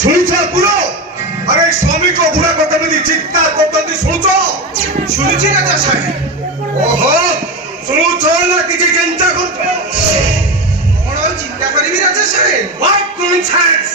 শুনিছ পুরো আরে শ্রমিক বুড়া কথা বলি চিৎকার করতে শুনছ শুনেছি রাজা সাহেব। ওহো শুনছ না কিছু চিন্তা করছ কଣ চিন্তা କରିବି ରାଜା ସାହେବ? What nonsense